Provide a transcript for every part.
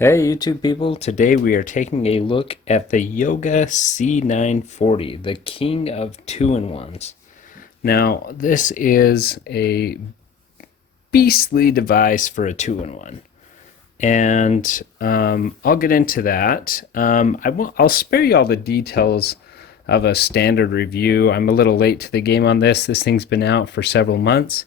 Hey YouTube people, today we are taking a look at the Yoga C940, the king of two-in-ones. Now, this is a beastly device for a two-in-one, and I'll get into that. I'll spare you all the details of a standard review. I'm a little late to the game on this. This thing's been out for several months.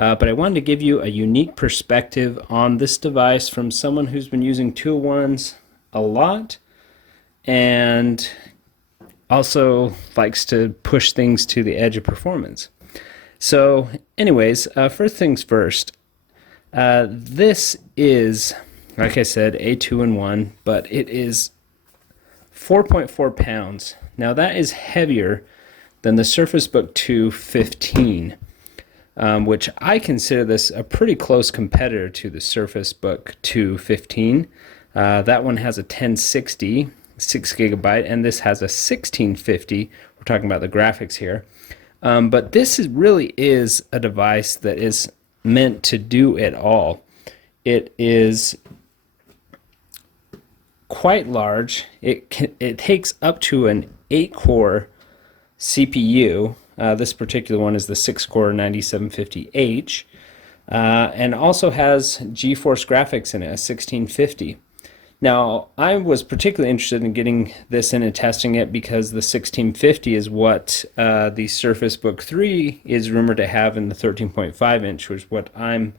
But I wanted to give you a unique perspective on this device from someone who's been using 2-in-ones a lot and also likes to push things to the edge of performance. So anyways, first things first, this is, like I said, a 2-in-one, but it is 4.4 pounds. Now that is heavier than the Surface Book 2 15. Which I consider this a pretty close competitor to the Surface Book 2 15. That one has a 1060, 6 gigabyte, and this has a 1650. We're talking about the graphics here. But this really is a device that is meant to do it all. It is quite large. It takes up to an 8-core CPU. This particular one is the 6-core 9750H, and also has GeForce graphics in it, a 1650. Now, I was particularly interested in getting this in and testing it because the 1650 is what the Surface Book 3 is rumored to have in the 13.5 inch, which is what I'm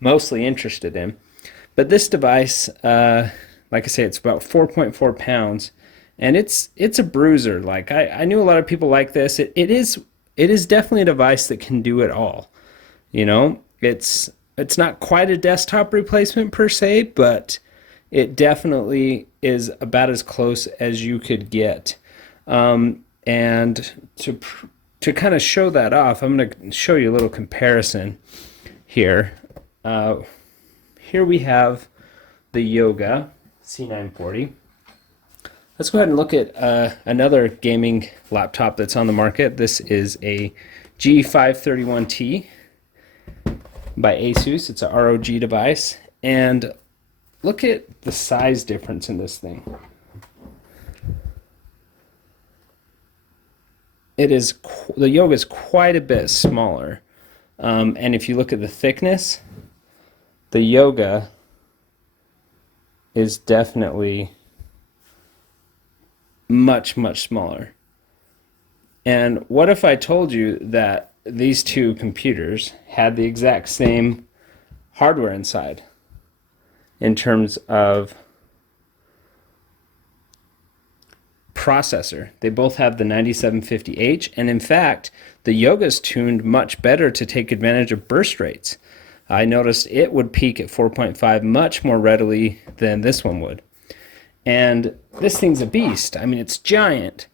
mostly interested in. But this device, like I say, it's about 4.4 pounds, and it's a bruiser. Like I knew a lot of people like this. It is definitely a device that can do it all. You know, it's not quite a desktop replacement per se, but it definitely is about as close as you could get. And to kind of show that off, I'm going to show you a little comparison here. Here we have the Yoga C940. Let's go ahead and look at another gaming laptop that's on the market. This is a G531T by Asus. It's a ROG device. And look at the size difference in this thing. The Yoga is quite a bit smaller. And if you look at the thickness, the Yoga is definitely much smaller. And what if I told you that these two computers had the exact same hardware inside in terms of processor? They both have the 9750H, and in fact the Yoga's tuned much better to take advantage of burst rates. I noticed it would peak at 4.5 much more readily than this one would. And this thing's a beast. I mean, it's giant.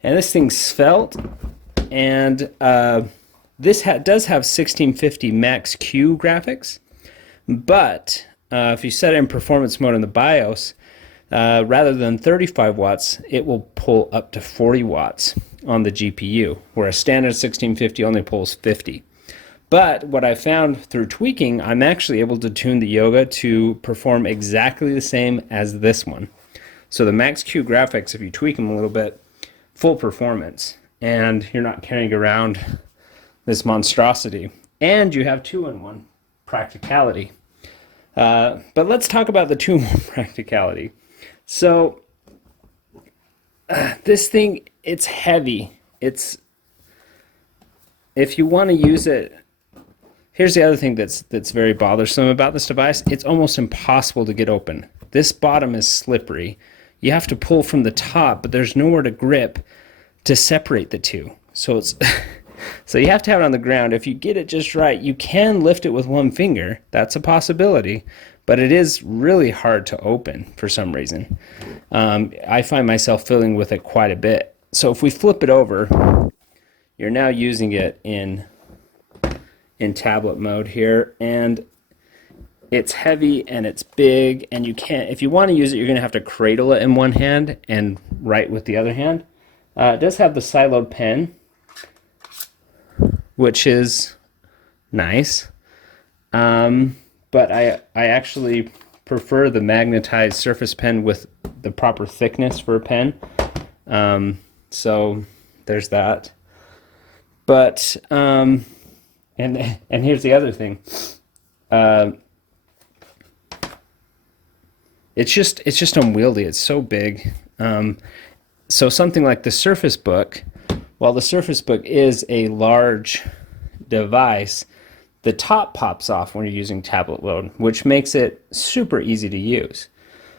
And this thing's svelte. And this does have 1650 Max Q graphics. But if you set it in performance mode in the BIOS, rather than 35 watts, it will pull up to 40 watts on the GPU, where a standard 1650 only pulls 50. But what I found through tweaking, I'm actually able to tune the Yoga to perform exactly the same as this one. So the Max Q graphics, if you tweak them a little bit, full performance, and you're not carrying around this monstrosity. And you have 2-in-1 practicality. But let's talk about the 2-in-1 practicality. So this thing, it's heavy. If you want to use it, here's the other thing that's very bothersome about this device. It's almost impossible to get open. This bottom is slippery. You have to pull from the top, but there's nowhere to grip to separate the two. So so you have to have it on the ground. If you get it just right, you can lift it with one finger. That's a possibility, but it is really hard to open for some reason. I find myself fiddling with it quite a bit. So if we flip it over, you're now using it in tablet mode here, and it's heavy and it's big, and you can't, if you want to use it, you're going to have to cradle it in one hand and write with the other hand. It does have the siloed pen, which is nice, but I actually prefer the magnetized Surface Pen with the proper thickness for a pen. So there's that. But and here's the other thing. It's just unwieldy. It's so big. So something like the Surface Book, while the Surface Book is a large device, the top pops off when you're using tablet mode, which makes it super easy to use.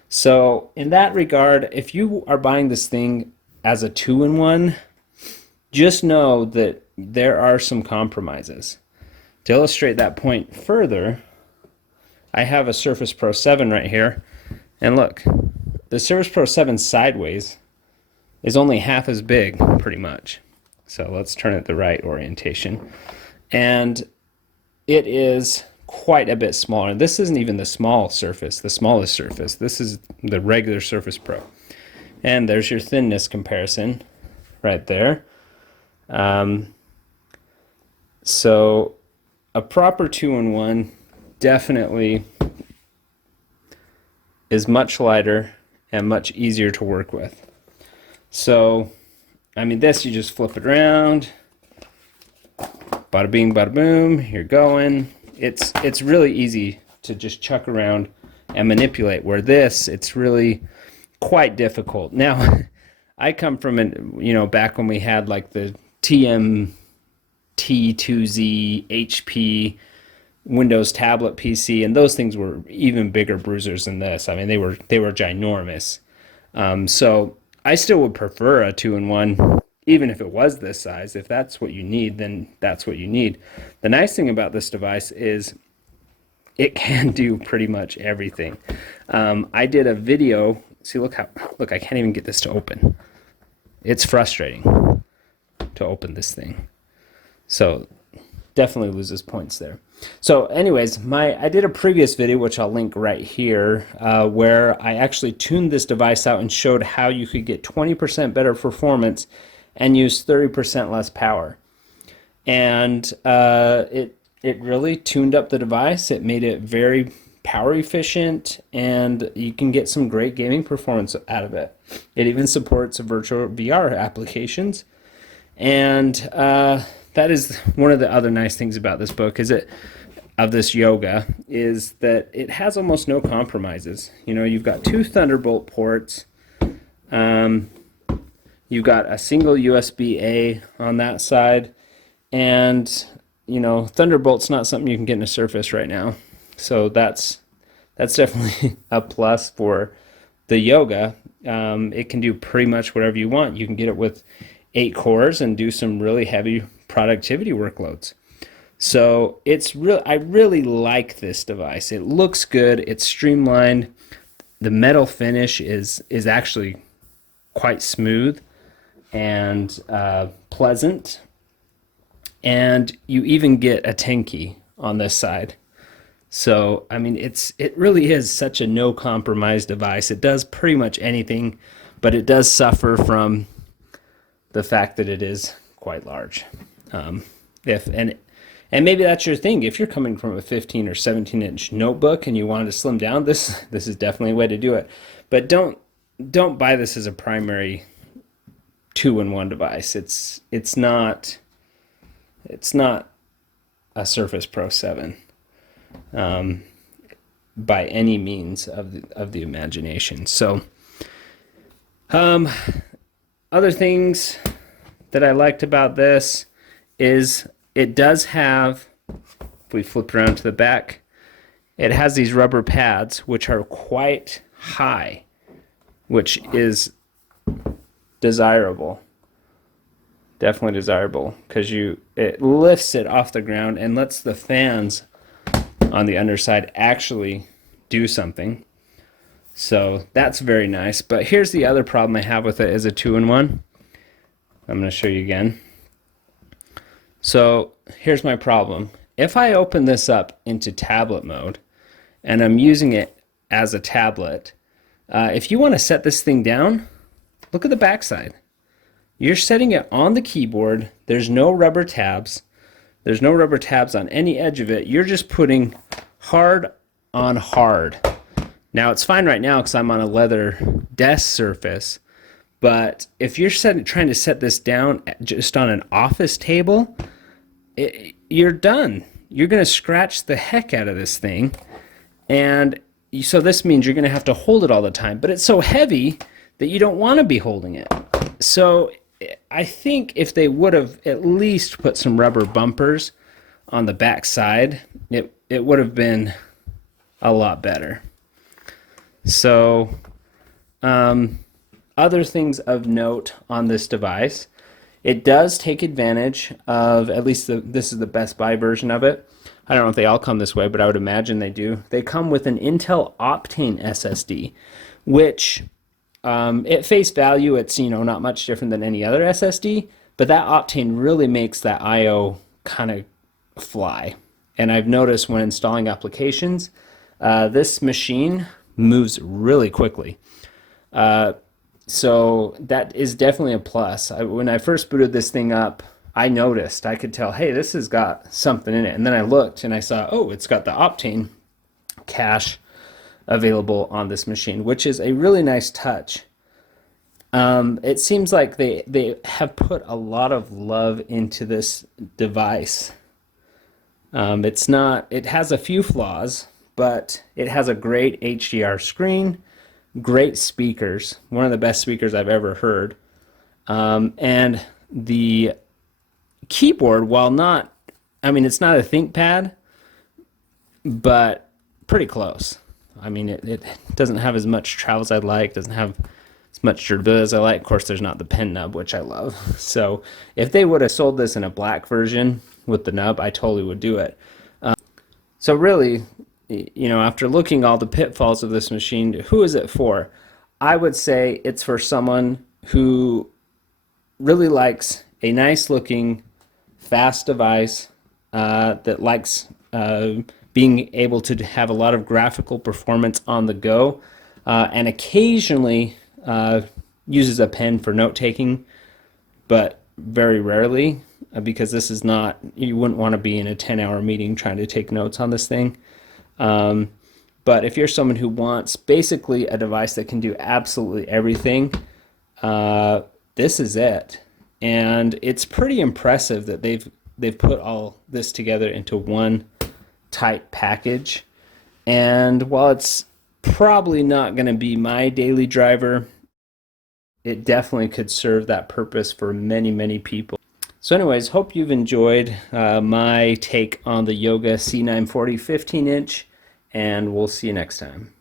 So in that regard, if you are buying this thing as a 2-in-1, just know that there are some compromises. To illustrate that point further, I have a Surface Pro 7 right here, and look, the Surface Pro 7 sideways is only half as big, pretty much. So let's turn it the right orientation. And it is quite a bit smaller. This isn't even the smallest surface. This is the regular Surface Pro. And there's your thinness comparison right there. So a proper 2-in-1 definitely is much lighter and much easier to work with. So, I mean, this, you just flip it around, bada bing, bada boom, you're going. It's really easy to just chuck around and manipulate, where this, it's really quite difficult. Now, I come from, back when we had like the TM-T2Z, HP, Windows tablet PC, and those things were even bigger bruisers than this. I mean, they were ginormous. So I still would prefer a 2-in-1, even if it was this size. If that's what you need, then that's what you need. The nice thing about this device is it can do pretty much everything. I did a video. See, look, I can't even get this to open. It's frustrating to open this thing. So definitely loses points there. So anyways, I did a previous video, which I'll link right here, where I actually tuned this device out and showed how you could get 20% better performance and use 30% less power. And it really tuned up the device. It made it very power efficient, and you can get some great gaming performance out of it. It even supports virtual VR applications. And that is one of the other nice things about this book, of this Yoga, is that it has almost no compromises. You've got 2 Thunderbolt ports. You've got a single USB-A on that side, and Thunderbolt's not something you can get in a Surface right now. So that's definitely a plus for the Yoga. It can do pretty much whatever you want. You can get it with 8 cores and do some really heavy productivity workloads. So I really like this device. It looks good. It's streamlined. The metal finish is actually quite smooth and pleasant. And you even get a 10 key on this side. So, I mean, it really is such a no compromise device. It does pretty much anything, but it does suffer from the fact that it is quite large. And maybe that's your thing. If you're coming from a 15 or 17-inch notebook and you wanted to slim down, this is definitely a way to do it. But don't buy this as a primary 2-in-1 device. It's not a Surface Pro 7 by any means of the imagination. So other things that I liked about this is it does have, if we flip around to the back, it has these rubber pads which are quite high, which is desirable. Definitely desirable, because it lifts it off the ground and lets the fans on the underside actually do something. So that's very nice. But here's the other problem I have with it as a 2-in-1. I'm going to show you again. So here's my problem. If I open this up into tablet mode and I'm using it as a tablet, if you want to set this thing down, look at the backside. You're setting it on the keyboard. There's no rubber tabs. There's no rubber tabs on any edge of it. You're just putting hard on hard. Now it's fine right now because I'm on a leather desk surface, but if you're trying to set this down just on an office table, you're done. You're going to scratch the heck out of this thing. And so this means you're going to have to hold it all the time. But it's so heavy that you don't want to be holding it. So I think if they would have at least put some rubber bumpers on the back side, it would have been a lot better. So other things of note on this device, it does take advantage of, at least this is the Best Buy version of it. I don't know if they all come this way, but I would imagine they do. They come with an Intel Optane SSD, which at face value, it's not much different than any other SSD, but that Optane really makes that I/O kind of fly. And I've noticed when installing applications, this machine moves really quickly. So that is definitely a plus. When I first booted this thing up, I noticed, I could tell, hey, this has got something in it. And then I looked and I saw, oh, it's got the Optane cache available on this machine, which is a really nice touch. It seems like they have put a lot of love into this device. It has a few flaws, but it has a great HDR screen, great speakers, one of the best speakers I've ever heard. And the keyboard, while it's not a ThinkPad, but pretty close. It doesn't have as much travel as I'd like, doesn't have as much durability as I like. Of course, there's not the pen nub, which I love. So if they would have sold this in a black version with the nub, I totally would do it. So really, after looking all the pitfalls of this machine, who is it for? I would say it's for someone who really likes a nice looking, fast device that likes being able to have a lot of graphical performance on the go, and occasionally uses a pen for note taking, but very rarely, because this is not, you wouldn't want to be in a 10-hour meeting trying to take notes on this thing. But if you're someone who wants basically a device that can do absolutely everything, this is it. And it's pretty impressive that they've put all this together into one tight package. And while it's probably not going to be my daily driver, it definitely could serve that purpose for many, many people. So anyways, hope you've enjoyed my take on the Yoga C940 15-inch, and we'll see you next time.